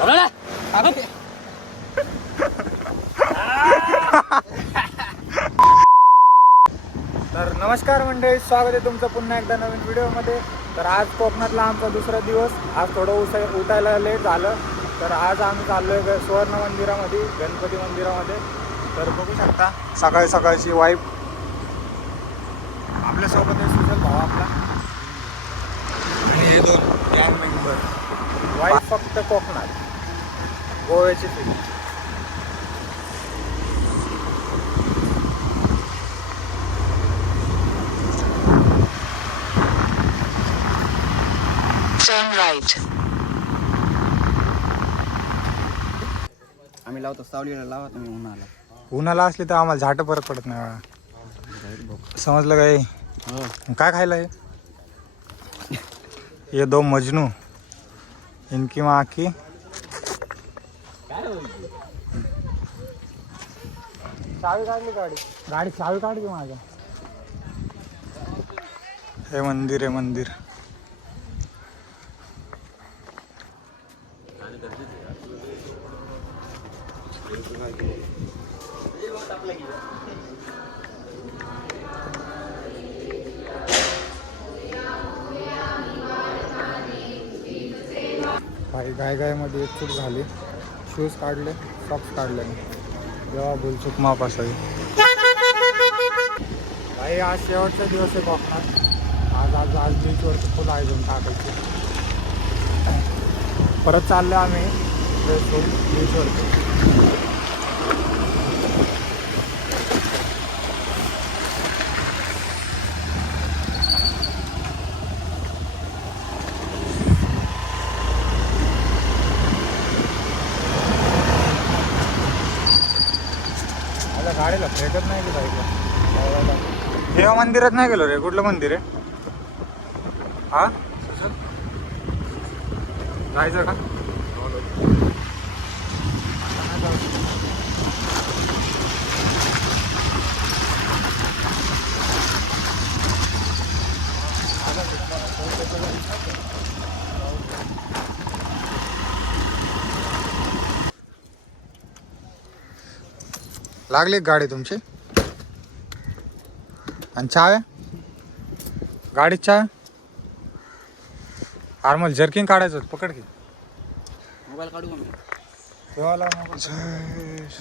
तर नमस्कार मंडळी स्वागत आहे तुमचं पुन्हा एकदा नवीन व्हिडिओमध्ये. तर आज कोकणातला आमचा दुसरा दिवस. आज थोडं उसाय उठायला लेट झालं. तर आज आम्ही चाललो आहे सुवर्ण मंदिरामध्ये गणपती मंदिरामध्ये. तर बघू शकता सकाळी सकाळची वाईफ आपल्यासोबत आहे सुजल भाऊ आपला. आणि हे दोन गँग मेंबर वाईफ फक्त कोकणात. गोव्याची फिल्म Turn right. आम्ही लावतो सावलीला लावा तुम्ही उन्हाला. उन्हाला असली तर आम्हाला झाट परत पडत नाही. समजलं काय हो? काय खायला आहे ये दो मजनू. इनकी माँ की चावी काढली गाडी. गाडी चावी काढ की माझ्या. हे मंदिर आहे मंदिर. गाय गायमध्ये एक चूक झाली. शूज काढले सॉक्स काढले. जेव्हा भूलचूक माप असावी. काही आज शेवटचा दिवस आहे कोकणात आज आज आज बीचवरती आहे आयोजन टाकायचे. परत चाललो आम्ही बीचवरती आता गाडीला भेटत नाही की बाईकला देवा मंदिरात नाही गेलो रे कुठलं मंदिर आहे? हा? जायचं का? लागली गाडी तुमची. आणि चहा? आहे गाडीत चहा? अरे मला जर्किंग काढायचं होतं पकड की. मोबाईल काढू का मी?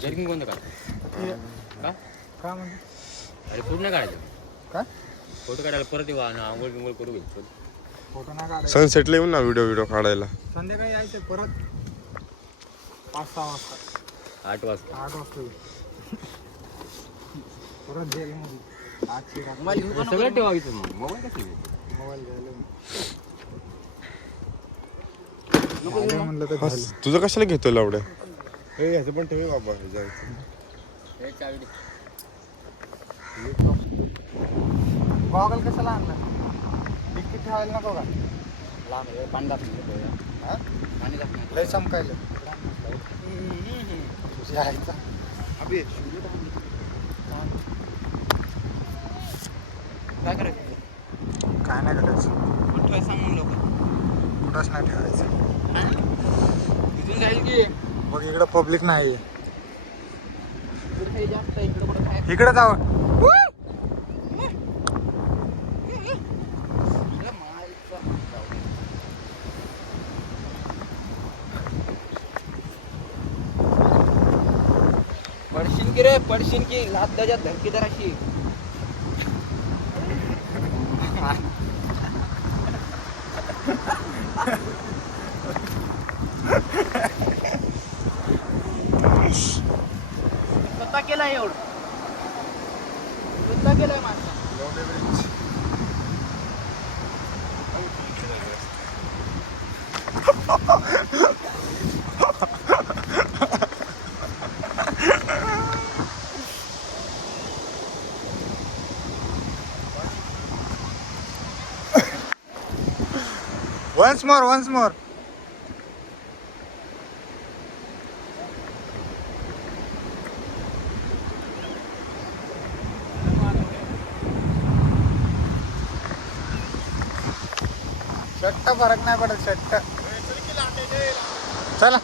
जर्किंग कोणतं काढ? का? का म्हणजे अरे फोटो नाही काढायचं. काय? फोटो काढायला परत येऊ आणि आंघोळ बिंघोळ करू घ्यायचं फोटो. नाही काढायचा. सनसेटला येऊन ना व्हिडिओ व्हिडिओ काढायला. संध्याकाळी यायचं परत पाच सहा वाजता. आठ वाजता. आठ वाजता येऊ. परत सगळं मग मोबाईल कसं घ्यायचं? मोबाईल घ्यायला झालं म्हणलं तर झालं. तुझं कशाला घेतोय लावड्या हे ह्याचं पण ठेवे बाबा दे. गॉगल कशाला आणला डिक्की ठेवायला नको का हा? लय चमकायलं तुझ्या आईचा काय करायचं काय नाही करायचं ठेवायचं सांग लवकर. कुठंच नाही ठेवायचं. इथून जाईल की? बघ इकडं पब्लिक नाही इकडे काही जास्त आहे, इकडे कुठं काय? इकडे जावं इकडं मायचं. पडशील की रे पडशील की लात त्याच्यात धरकीदार अशी वन्स मोर वन्स मोर शट्ट फरक नाही पडत शट्ट चला.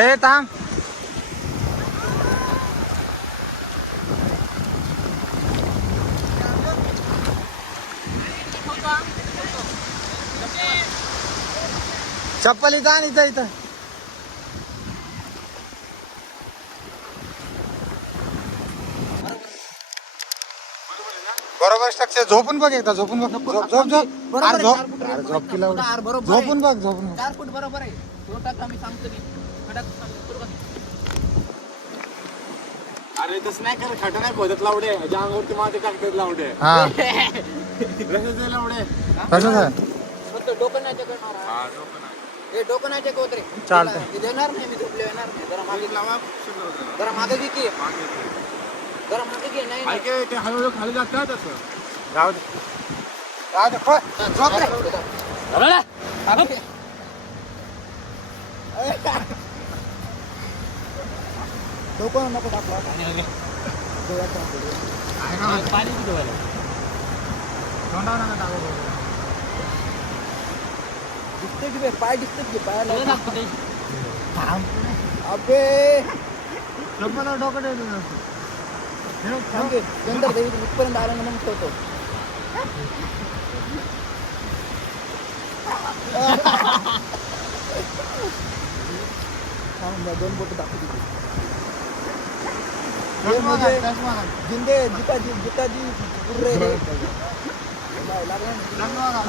ए थांब. चप्पल इथं आणि इथं इथं. बरोबर स्ट्रक्चर. झोपून बघ एकदा झोपून बघ. झोप झोप झोप. अरे झोप. अरे झोप केला झोपून बघ झोपून बघ. चार फूट बरोबर आहे. तो टाका मी सांगतो की खडक अरे तसं नाही कर खट नाही खोदत लावडे. ह्याच्या अंगावरती माझे टाकतात लावडे. हा. रसेच आहे लावडे. नाही हा. हा डोकं नाही. हे डोकं नाही टेकवत रे चालतंय. ते देणार नाही मी झोपले येणार नाही जरा मागे लावा. जरा मागे घे की. जरा मागे घे नाही नाही. ते हळूहळू खाली जातात जाऊ दे जाऊ दे खोय. झोप रे मागे. डोकं नको टाकलं तोंडावर नका टाकू. दिसते की बे, पाय दिसते की पायाला थांब. अबे चप्पलावर डोकं ठेव तुझं. थांब की. नंतर ते इथपर्यंत आलं ना मग ठेवतो थांब ना, दोन बोट दाखवू तिथे हे चष्मा म्हणजे घाल, चष्मा घाल. जिंदे जिताजी जिताजी हे. बाय, लागलं ना? चष्मा घाल.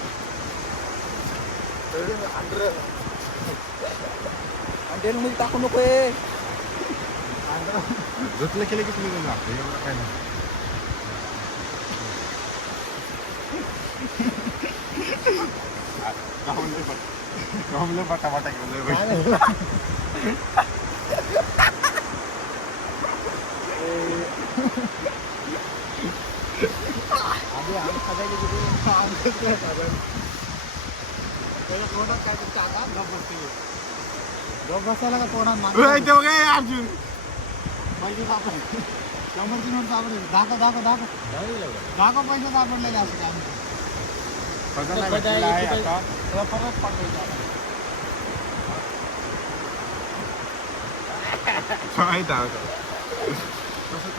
अंडेल मध्ये टाकू नको ए धुतलं केलं की तुम्ही लागतं एवढं काय नाही राहुलने बट- त्याच्या तोंडात काहीतरी टाका, गप्प बसते. गप्प बसायला का तोंडात ओय, मागे? तो काय अर्जुन पैसे सापडले. शंभरची नोट सापडली. दाखव, दाखव, दाखव. दाखव पैसे सापडलेले असते आता तुला परत पाठवायचे आता. काय कसं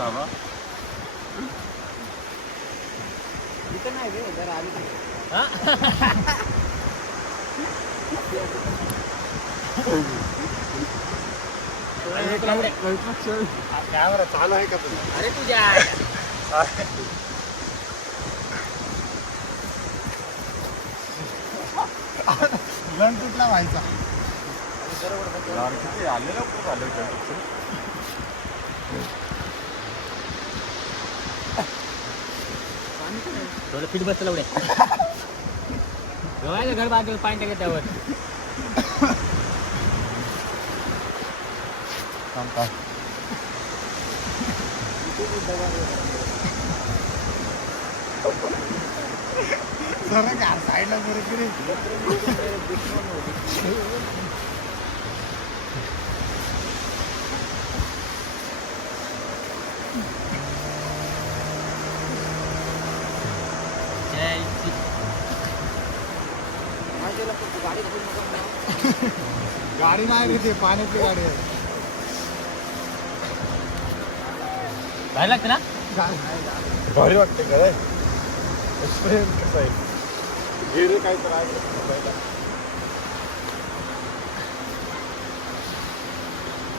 इथं नाही रे जरा आली कॅमेरा चालू आहे का तुझा अरे तुझ्या गण कुठला व्हायचा किती आलेलं खूप आलं थोडं फिट बसलं एवढे बघायचं घर बाजूला पाणी टाकत त्यावर. सर का साईडला. गाडी नाही रे ते पाण्याची गाडी आहे. बाहेर लागतं ना भारी वाटते काय एक्सपिरियन्स कसा आहे गेले काय तर आहे बसायला.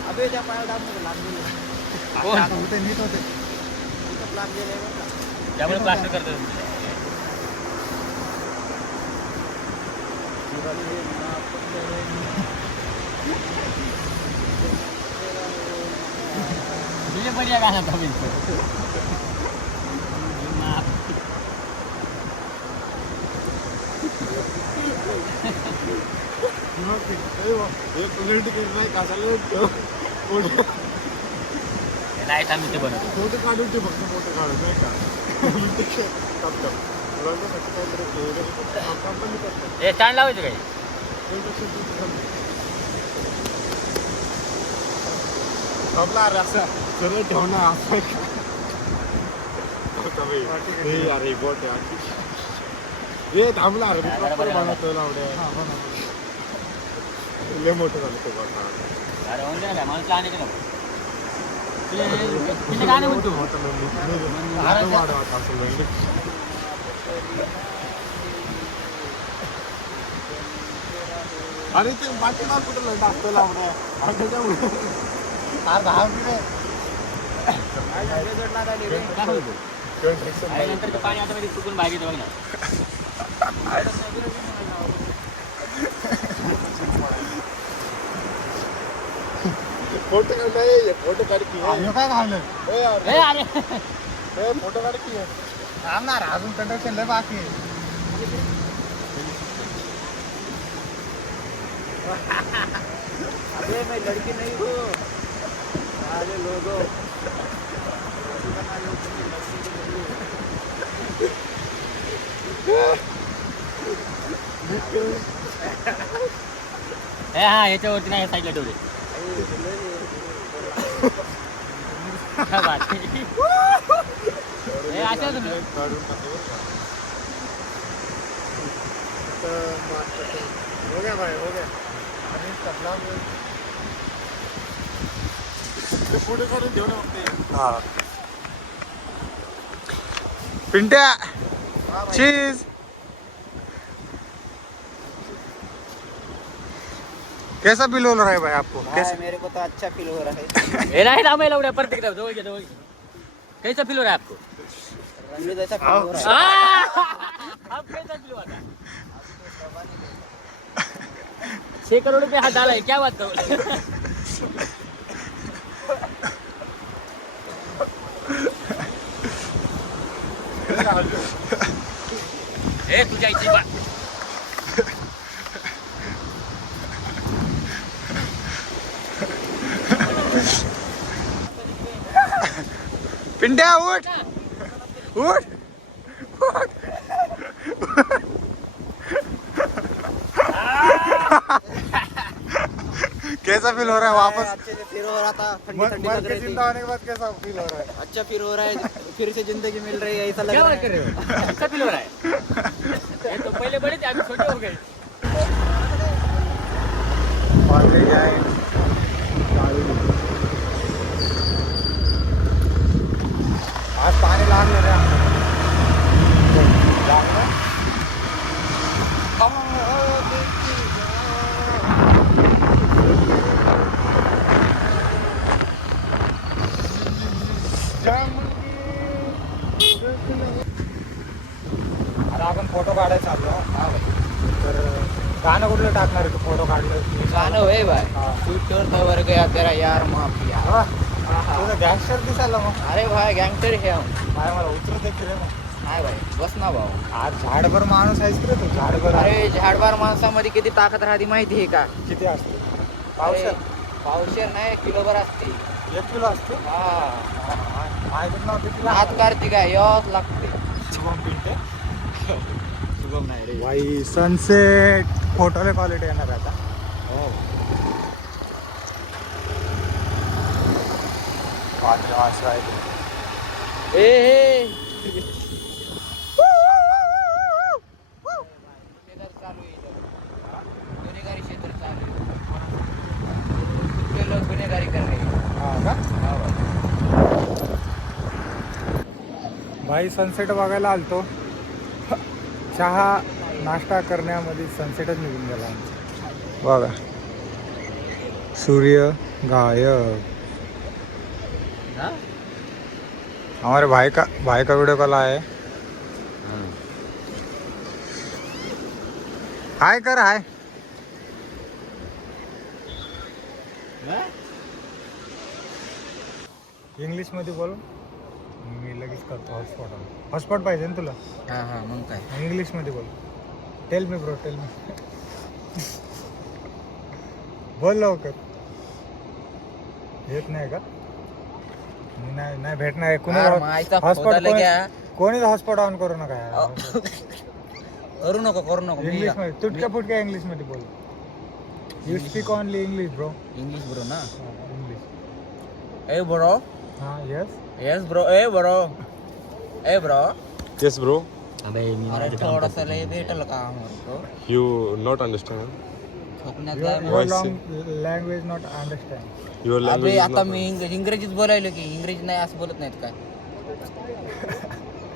अबे त्या लागलेलं कोण? आता होते नीट होते लागलेलं. त्यामुळे प्लास्टर करतात तुझे बढ़िया गाना था बिल्कुल लाइट आम्ही ते बनवतो फोटो काढून ते फक्त फोटो काढत नाही का टप काहीतरी काम पण हे स्टँड लावायचं काय आपला अरे असं सरळ ठेवणं असं हे अरे बोट आहे. हे थांबला अरे बनवतो लावड्या. लय मोठं झालं ते बोट. अरे ते-. अरे बाकी माल कुठं टाकतो लावड्या काय नंतर ते पाणी आता मध्ये चुकून बाहेर येतं बघ ना. फोटो काढ नाही फोटो काढ की. काय ए ए, अरे ए, फोटो काढ की. थांबणार अजून कंडक्शन लय बाकी आहे. अबे मैं लड़की नहीं हूँ. अरे लोगों ए हा याच्यावरती नाही साईडला ठेवले काय बात आहे? ए, असं होतं ना. काढून टाकू हो गया भाई हो गया आणि टपला ते पुढे काढून मग पिंट्या चीज़ कैसा फील हो रहा है भाई आपको? हाँ, मेरे को तो अच्छा फील हो रहा है। ना प्रत्येक जवळ घे जवळ घे. कैसा फील हो रहा है आपको? जैसा फील हो रहा है। आ! अब कैसा फील हुआ था छह करोड़ रुपए हाथ डाला है क्या बात करो ए तुझ्या इथे बा पिंट्या उठ उठ कैसा फील हो रहा है वापस? अच्छे से फिर हो रहा था ठंडी ठंडी लग के रही थी। ज़िंदा होने के बाद कैसा फील हो रहा है? अच्छा फील हो रहा है फिर से ज़िंदगी मिल रही है ऐसा लग क्या रहा बात कर है। रहे हो? अच्छा फील हो रहा है? तो पहले बड़े थे अभी छोटे हो गए। आता आपण फोटो काढायला चाललो तर गाणं कुठलं टाकणार आहे तू? फोटो काढलं. गाना है भाई हाँ। तू चोर वर गया तेरा यार माफिया? तुझं गॅंगस्टर दिसायला मग. अरे भाई गँगस्टर है काय मला उतरू दे की रे मग. हाय भाई बस ना भाऊ. आज झाडभर माणूस आहेस की रे तू? झाडभर अरे झाडबार माणसामध्ये किती ताकद राहते माहिती आहे का? किती असते? पावशेर? पावशेर नाही किलोभर असते. एक किलो असते? हा. माहितीच नव्हती तुला हात कार्तिक आहे यावंच लागते. शुभम पिंटे शुभम नाही रे भाई सनसेट फोटोले क्वालिटी येणार आहे आता वादळे वासं आहेत. ए हे गुन्हेगार चालू आहे इथं. गुन्हेगारी क्षेत्र चालू आहे कुठले लोक गुन्हेगारी कर रहे हैं. हा का हा भाई. भाई सनसेट बघायला आलतो. चहा नाश्ता करण्यामध्ये सनसेटच निघून गेला आमचा. बघा. सूर्य गायब. हमारे भाई का भाई का वीडियो कॉल आया है? हाय कर हाय. इंग्लिशमध्ये बोल? करतो हॉटस्पॉट हॉटस्पॉट पाहिजे ना तुला? हा हा मग काय? इंग्लिशमध्ये बोल. Tell me bro tell me बोल लवकर. येत नाही का? मी नाही नाही भेटणार कोणी यार, मायचा हॉटस्पॉट क्या? कोणीच हॉटस्पॉट ऑन करू नका यार. करू नको करू नको इंग्लिशमध्ये. तुटक्या फुटक्या इंग्लिशमध्ये बोल you speak only English bro English bro ना? इंग्लिश ए ब्रो हां येस येस ब्रो ए ब्रो ए ब्रो येस ब्रो अबे मी अरे माझं काम थोडस करतो. लय भेटल का ब्रो यू नॉट जाय your Voice. Long language not understand your अबे आता मी इंग- इंग्रजीत बोलायलो की इंग्रजी नाही असं बोलत नाहीत काय?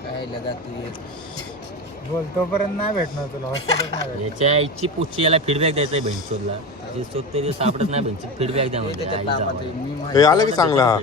काय लगा तू? एक बोल तोपर्यंत नाही भेटणार तुला हॉस्पिटल नाही भेटणार. याच्या आईची पुढची याला फीडबॅक द्यायचा आहे बहिणचोदला जे शोधते ते सापडत नाही बहिणची फीडबॅक द्या हे म्हणजे त्याच्यात आई जावं. मी हे माझ्या- आलं की चांगला हा?